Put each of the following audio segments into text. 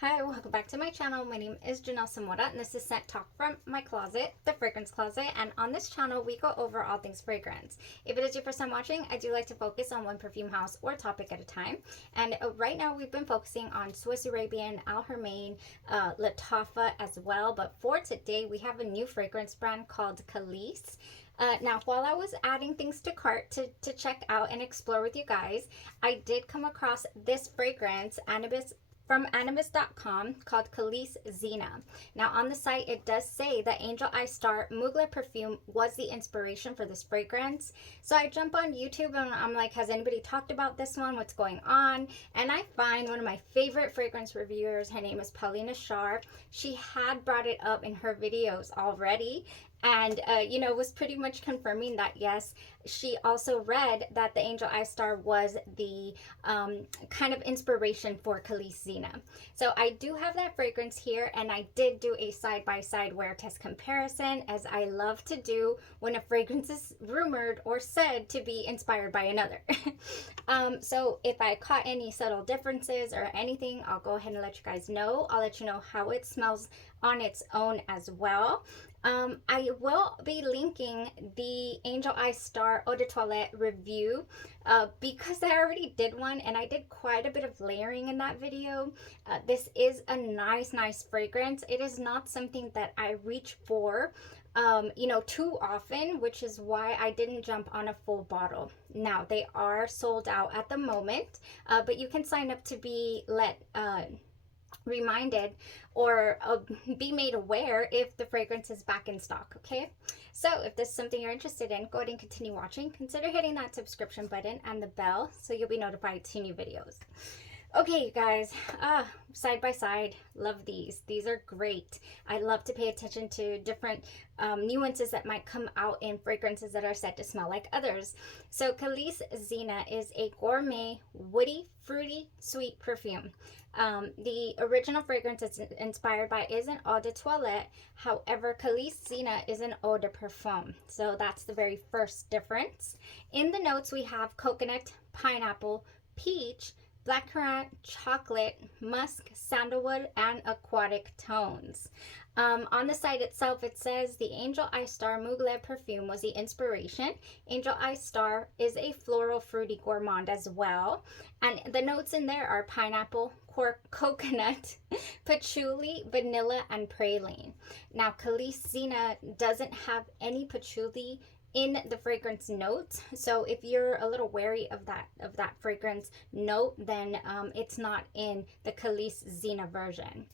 Hi, welcome back to my channel. My name is Janelle Samora, and this is Scent Talk from my closet, the fragrance closet. And on this channel, we go over all things fragrance. If it is your first time watching, I do like to focus on one perfume house or topic at a time. And right now, we've been focusing on Swiss Arabian, Al Hermain, Lattafa as well. But for today, we have a new fragrance brand called KHALIS. Now, while I was adding things to cart to check out and explore with you guys, I did come across this fragrance, from animus.com, called KHALIS ZEENA. Now on the site it does say that Angel Eye Star Mugler perfume was the inspiration for this fragrance. So I jump on YouTube and I'm like, has anybody talked about this one? What's going on? And I find one of my favorite fragrance reviewers. Her name is Paulina Shar. She had brought it up in her videos already, and was pretty much confirming that yes, she also read that the Angel Eye Star was the kind of inspiration for KHALIS ZEENA. So I do have that fragrance here, and I did do a side-by-side wear test comparison, as I love to do when a fragrance is rumored or said to be inspired by another. So if I caught any subtle differences or anything, I'll go ahead and let you guys know. I'll let you know how it smells on its own as well. I will be linking the Angel Eye Star Eau de Toilette review because I already did one and I did quite a bit of layering in that video. This is a nice fragrance. It is not something that I reach for too often, which is why I didn't jump on a full bottle. Now they are sold out at the moment, but you can sign up to be reminded or be made aware if the fragrance is back in stock. Okay, so if this is something you're interested in, go ahead and continue watching. Consider hitting that subscription button and the bell so you'll be notified to new videos. Okay, you guys, side by side, love these. These are great. I love to pay attention to different nuances that might come out in fragrances that are said to smell like others. So KHALIS ZEENA is a gourmet, woody, fruity, sweet perfume. The original fragrance it's inspired by is an eau de toilette. However, KHALIS ZEENA is an eau de parfum. So that's the very first difference. In the notes, we have coconut, pineapple, peach, blackcurrant, chocolate, musk, sandalwood, and aquatic tones. On the site itself, it says the Angel Eye Star Mugler perfume was the inspiration. Angel Eye Star is a floral fruity gourmand as well. And the notes in there are pineapple, coconut, patchouli, vanilla, and praline. Now, KHALIS ZEENA doesn't have any patchouli in the fragrance notes, so if you're a little wary of that fragrance note, then it's not in the KHALIS ZEENA version.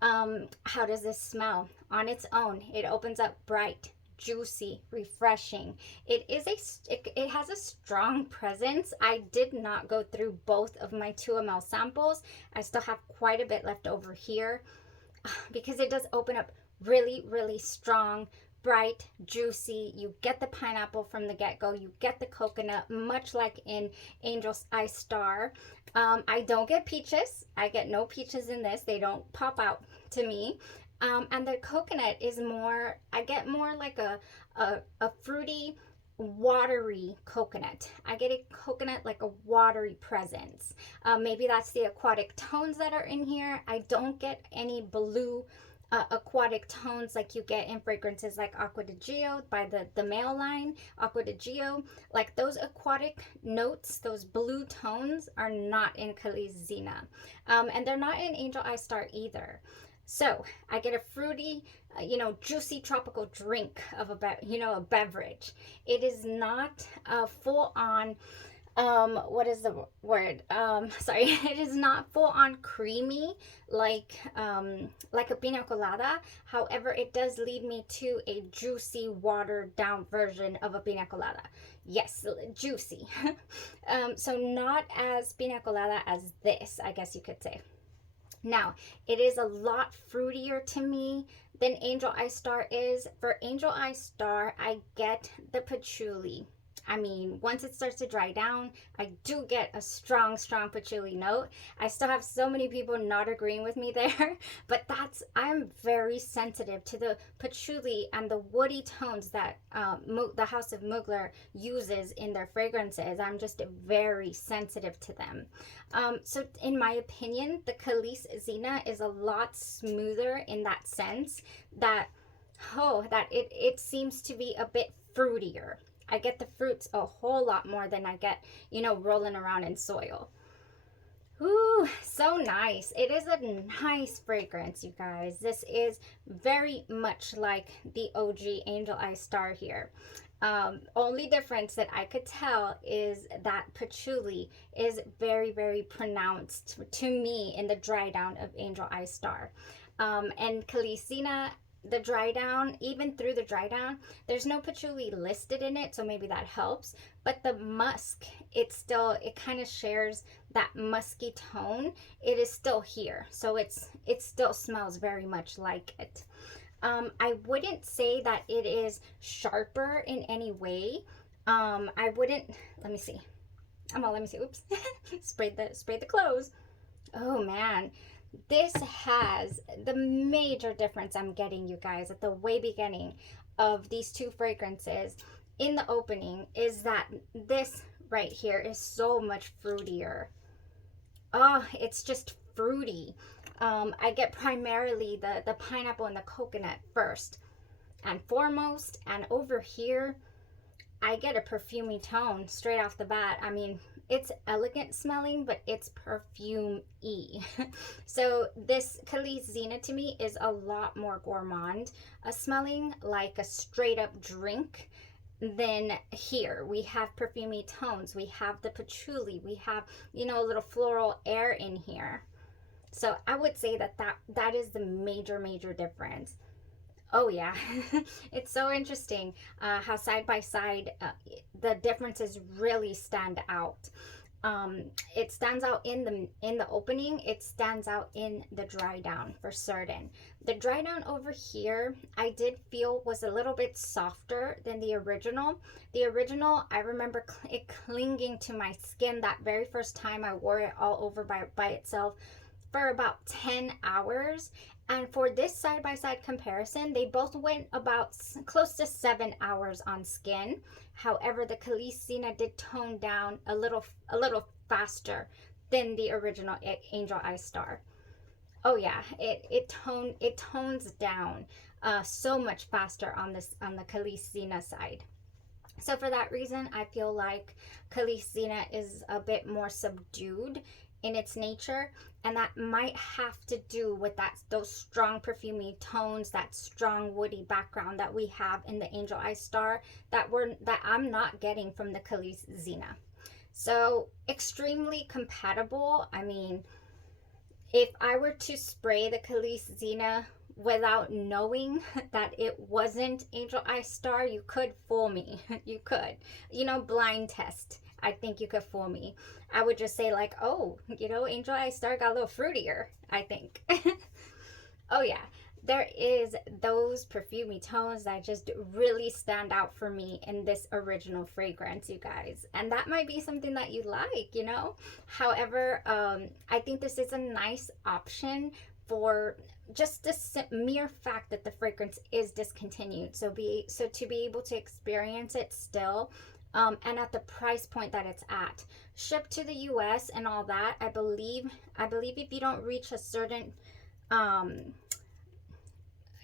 How does this smell? On its own, it opens up bright, juicy, refreshing. It has a strong presence. I did not go through both of my 2 ml samples. I still have quite a bit left over here because it does open up really strong, bright, juicy. You get the pineapple from the get-go. You get the coconut, much like in Angel Eye Star. I don't get peaches. I get no peaches in this. They don't pop out to me. And the coconut is more, I get more like a fruity, watery coconut. I get a coconut like a watery presence. Maybe that's the aquatic tones that are in here. I don't get any blue aquatic tones like you get in fragrances like Acqua di Gio by the male line, Acqua di Gio. Like those aquatic notes, those blue tones are not in KHALIS ZEENA. And they're not in Angel Eye Star either. So I get a fruity, juicy tropical drink of a beverage. It is not a full-on, what is the word? Sorry, it is not full on creamy like a pina colada. However, it does lead me to a juicy, watered down version of a pina colada. Yes, juicy. So not as pina colada as this, I guess you could say. Now, it is a lot fruitier to me than Angel Eye Star is. For Angel Eye Star, I get the patchouli. I mean, once it starts to dry down, I do get a strong, strong patchouli note. I still have so many people not agreeing with me there, but I'm very sensitive to the patchouli and the woody tones that the House of Mugler uses in their fragrances. I'm just very sensitive to them. So in my opinion, the KHALIS ZEENA is a lot smoother in that sense that, it seems to be a bit fruitier. I get the fruits a whole lot more than I get, rolling around in soil. Ooh, so nice. It is a nice fragrance, you guys. This is very much like the OG Angel Eyes Star here. Only difference that I could tell is that patchouli is very, very pronounced to me in the dry down of Angel Eyes Star. And KHALIS ZEENA, the dry down, even through the dry down, there's no patchouli listed in it, so maybe that helps. But the musk, it kind of shares that musky tone. It is still here, so it still smells very much like it. I wouldn't say that it is sharper in any way. I wouldn't. Let me see. Let me see. Oops. sprayed the clothes. Oh man. This has the major difference I'm getting, you guys, at the way beginning of these two fragrances in the opening is that this right here is so much fruitier. Oh, it's just fruity. I get primarily the pineapple and the coconut first and foremost, and over here I get a perfumey tone straight off the bat. I mean, it's elegant smelling, but it's perfume-y. So this KHALIS ZEENA to me is a lot more gourmand, smelling like a straight up drink. Then here we have perfumey tones, we have the patchouli, we have, a little floral air in here. So I would say that is the major difference. Oh yeah. It's so interesting how side by side the differences really stand out. It stands out in the opening, it stands out in the dry down for certain. The dry down over here I did feel was a little bit softer than the original. The original, I remember it clinging to my skin that very first time I wore it all over by itself for about 10 hours. And for this side-by-side comparison, they both went about close to 7 hours on skin. However, the KHALIS ZEENA did tone down a little faster than the original Angel Eyes Star. Oh yeah, it tones down so much faster on the KHALIS ZEENA side. So for that reason, I feel like KHALIS ZEENA is a bit more subdued in its nature, and that might have to do with those strong perfumey tones, that strong woody background that we have in the Angel Eyes Star that I'm not getting from the KHALIS ZEENA. So extremely compatible. I mean, if I were to spray the KHALIS ZEENA without knowing that it wasn't Angel Eyes Star, you could fool me. You could, blind test. I think you could fool me. I would just say like, oh, Angel Eyes Star got a little fruitier, I think. Oh yeah, there is those perfumey tones that just really stand out for me in this original fragrance, you guys. And that might be something that you like, However, I think this is a nice option for just the mere fact that the fragrance is discontinued. So to be able to experience it still, and at the price point that it's at, shipped to the US and all that, I believe if you don't reach a certain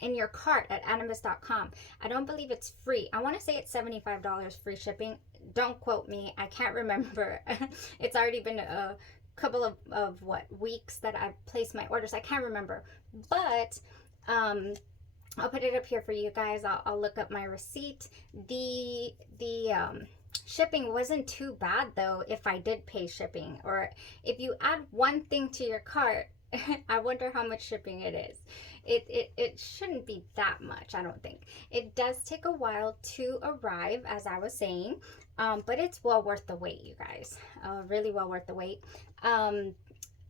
in your cart at animus.com, I don't believe it's free. I want to say it's $75 free shipping. Don't quote me, I can't remember. It's already been a couple of weeks that I've placed my orders. I can't remember, but I'll put it up here for you guys. I'll look up my receipt. The shipping wasn't too bad though if I did pay shipping, or if you add one thing to your cart, I wonder how much shipping it is. It shouldn't be that much, I don't think. It does take a while to arrive, as I was saying, but it's well worth the wait, you guys. Really well worth the wait.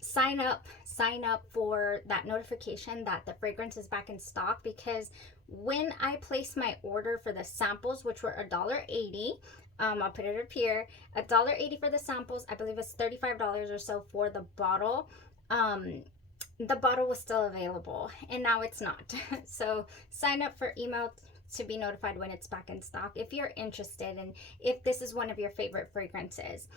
Sign up for that notification that the fragrance is back in stock, because when I placed my order for the samples, which were $1.80, I'll put it up here. $1.80 for the samples. I believe it's $35 or so for the bottle. The bottle was still available, and now it's not. So sign up for email to be notified when it's back in stock if you're interested and if this is one of your favorite fragrances.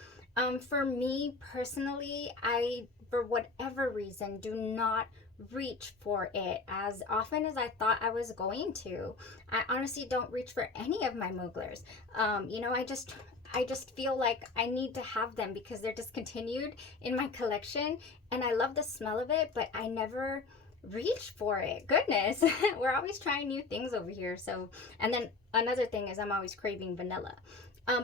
For me personally, I, for whatever reason, do not reach for it as often as I thought I was going to. I honestly don't reach for any of my Muglers. You know, I just feel like I need to have them because they're discontinued in my collection, and I love the smell of it, but I never reach for it. Goodness. We're always trying new things over here. So, and then another thing is I'm always craving vanilla.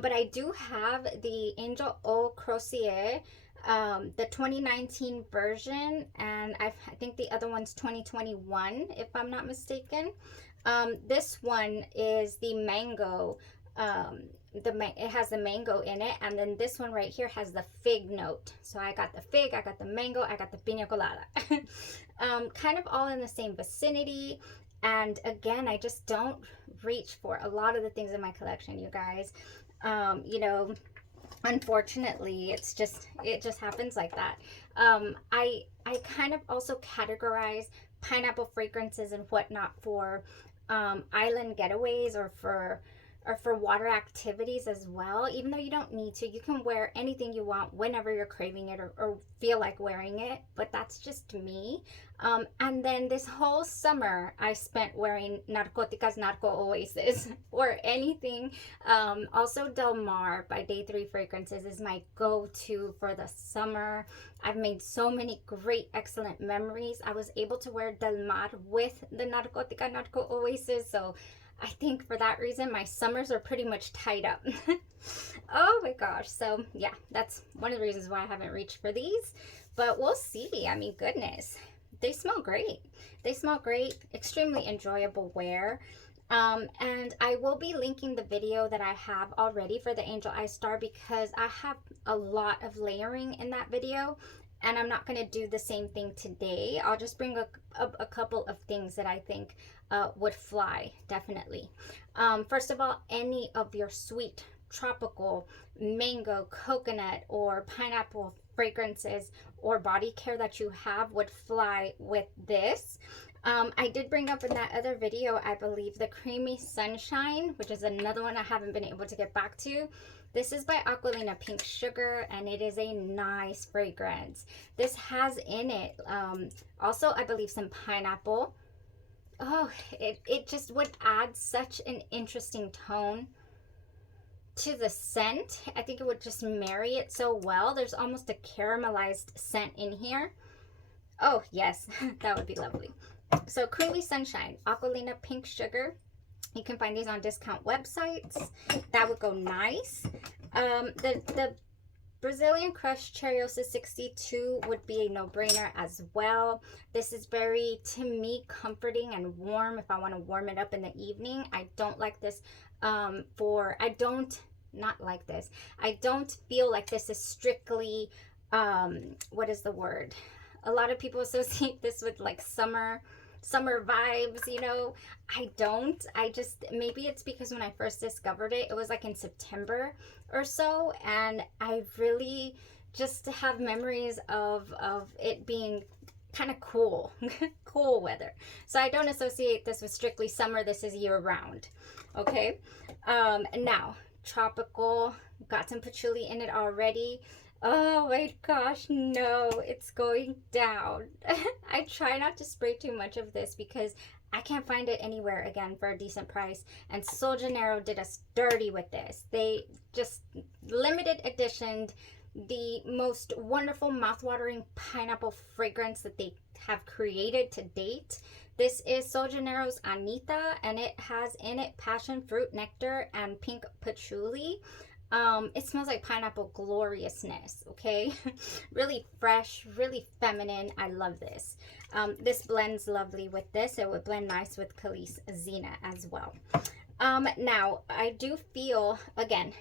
But I do have the Angel Eau Croisier, the 2019 version, and I think the other one's 2021 if I'm not mistaken. This one is the mango. It has the mango in it, and then this one right here has the fig note. So I got the fig, I got the mango, I got the piña colada. Kind of all in the same vicinity. And again, I just don't reach for a lot of the things in my collection, you guys. You know, unfortunately, it just happens like that. I kind of also categorize pineapple fragrances and whatnot for island getaways or for water activities as well. Even though you don't need to, you can wear anything you want whenever you're craving it or feel like wearing it, but that's just me. And then this whole summer I spent wearing Narcóticas Narco Oasis or anything. Also Del Mar by Day 3 Fragrances is my go-to for the summer. I've made so many great, excellent memories. I was able to wear Del Mar with the Narcótica Narco Oasis, so I think for that reason, my summers are pretty much tied up. Oh my gosh. So yeah, that's one of the reasons why I haven't reached for these. But we'll see. I mean, goodness. They smell great. They smell great. Extremely enjoyable wear. And I will be linking the video that I have already for the Angel Eye Star because I have a lot of layering in that video. And I'm not going to do the same thing today. I'll just bring a couple of things that I think would fly, definitely. First of all, any of your sweet, tropical, mango, coconut, or pineapple fragrances or body care that you have would fly with this. I did bring up in that other video, I believe, the Creamy Sunshine, which is another one I haven't been able to get back to. This is by Aquolina Pink Sugar, and it is a nice fragrance. This has in it also, I believe, some pineapple. Oh, it just would add such an interesting tone to the scent. I think it would just marry it so well. There's almost a caramelized scent in here. Oh, yes, that would be lovely. So Creamy Sunshine, Aquolina Pink Sugar. You can find these on discount websites. That would go nice. The Brazilian Crush Cherryosa 62 would be a no-brainer as well. This is very, to me, comforting and warm if I want to warm it up in the evening. I don't like this I don't feel like this is strictly, what is the word? A lot of people associate this with like summer vibes, you know. I don't. Maybe it's because when I first discovered it, it was like in September or so, and I really just have memories of it being kind of cool cool weather. So I don't associate this with strictly summer. This is year round. Okay. Now tropical, got some patchouli in it already. Oh my gosh, no, it's going down. I try not to spray too much of this because I can't find it anywhere again for a decent price. And Sol Janeiro did us dirty with this. They just limited editioned the most wonderful mouthwatering pineapple fragrance that they have created to date. This is Sol Janeiro's Anita, and it has in it passion fruit nectar and pink patchouli. It smells like pineapple gloriousness, okay? Really fresh, really feminine. I love this. This blends lovely with this. It would blend nice with KHALIS ZEENA as well. Now, I do feel, again,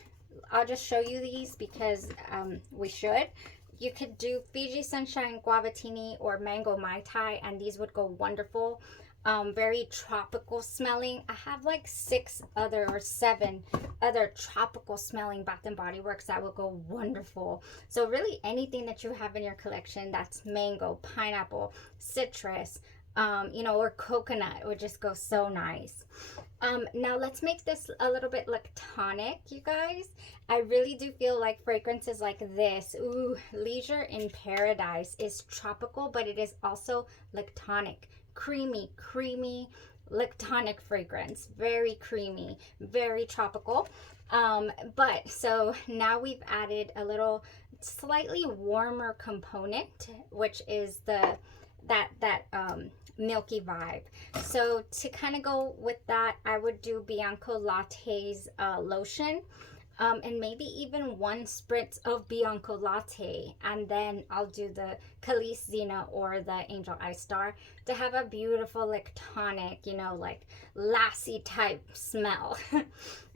I'll just show you these because we should. You could do Fiji Sunshine Guavatini or Mango Mai Tai, and these would go wonderful. very tropical smelling. I have like 6 other or 7 other tropical smelling Bath and Body Works that will go wonderful. So really anything that you have in your collection that's mango, pineapple, citrus, you know, or coconut would just go so nice. Now let's make this a little bit lactonic, you guys. I really do feel like fragrances like this, ooh, Leisure in Paradise, is tropical, but it is also lactonic. Creamy lactonic fragrance, very creamy, very tropical. But so now we've added a little slightly warmer component, which is that milky vibe. So to kind of go with that, I would do Bianco Latte's lotion, and maybe even 1 spritz of Bianco Latte, and then I'll do the KHALIS ZEENA or the Angel Eye Star to have a beautiful lactonic, you know, like lassie type smell.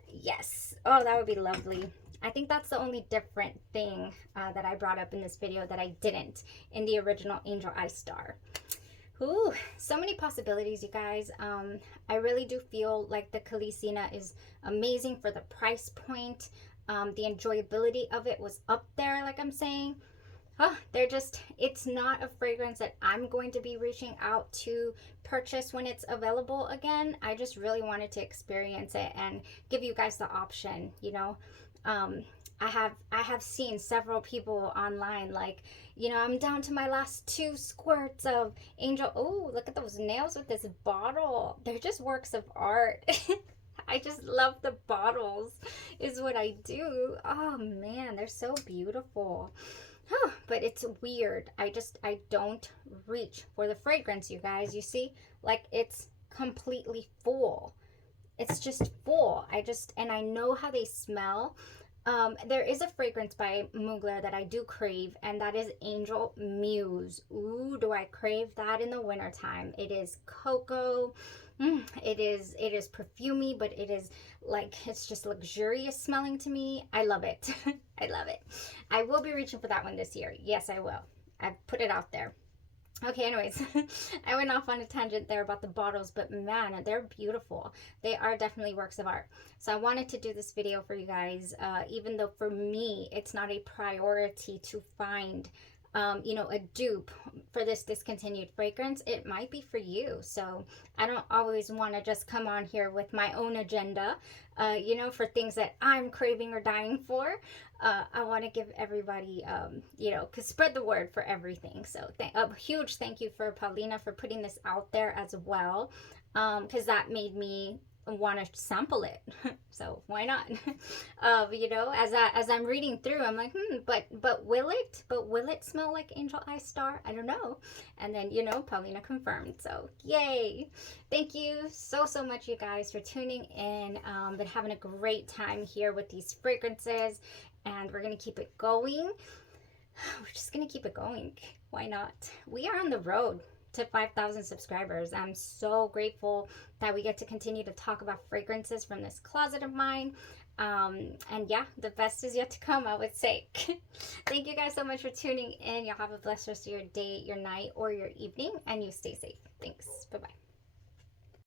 Yes, oh, that would be lovely. I think that's the only different thing that I brought up in this video that I didn't in the original Angel Eye Star. Ooh, so many possibilities, you guys. I really do feel like the KHALIS ZEENA is amazing for the price point. The enjoyability of it was up there, like I'm saying. Oh, it's not a fragrance that I'm going to be reaching out to purchase when it's available again. I just really wanted to experience it and give you guys the option, you know. I have seen several people online like, you know, I'm down to my last 2 squirts of Angel. Oh, look at those nails with this bottle. They're just works of art. I just love the bottles is what I do. Oh man, they're so beautiful. Huh, but it's weird. I don't reach for the fragrance, you guys. You see, like it's completely full. It's just full. And I know how they smell. There is a fragrance by Mugler that I do crave, and that is Angel Muse. Ooh, do I crave that in the wintertime. It is cocoa. It is perfumey, but it is like, it's just luxurious smelling to me. I love it. I love it. I will be reaching for that one this year. Yes, I will. I've put it out there. Okay, anyways, I went off on a tangent there about the bottles, but man, they're beautiful. They are definitely works of art. So I wanted to do this video for you guys, even though for me, it's not a priority to find, you know, a dupe for this discontinued fragrance. It might be for you. So I don't always want to just come on here with my own agenda, you know, for things that I'm craving or dying for. I want to give everybody, you know, spread the word for everything. So a huge thank you for Paulina for putting this out there as well, because that made me want to sample it. So why not? You know, as I'm reading through, I'm like, but will it smell like Angel Eye Star? I don't know. And then, you know, Paulina confirmed. So yay. Thank you so much, you guys, for tuning in. Been having a great time here with these fragrances, and we're gonna keep it going. We're just gonna keep it going. Why not? We are on the road to 5,000 subscribers. I'm so grateful that we get to continue to talk about fragrances from this closet of mine. And yeah, the best is yet to come, I would say. Thank you guys so much for tuning in. Y'all have a blessed rest of your day, your night, or your evening, and you stay safe. Thanks. Bye-bye.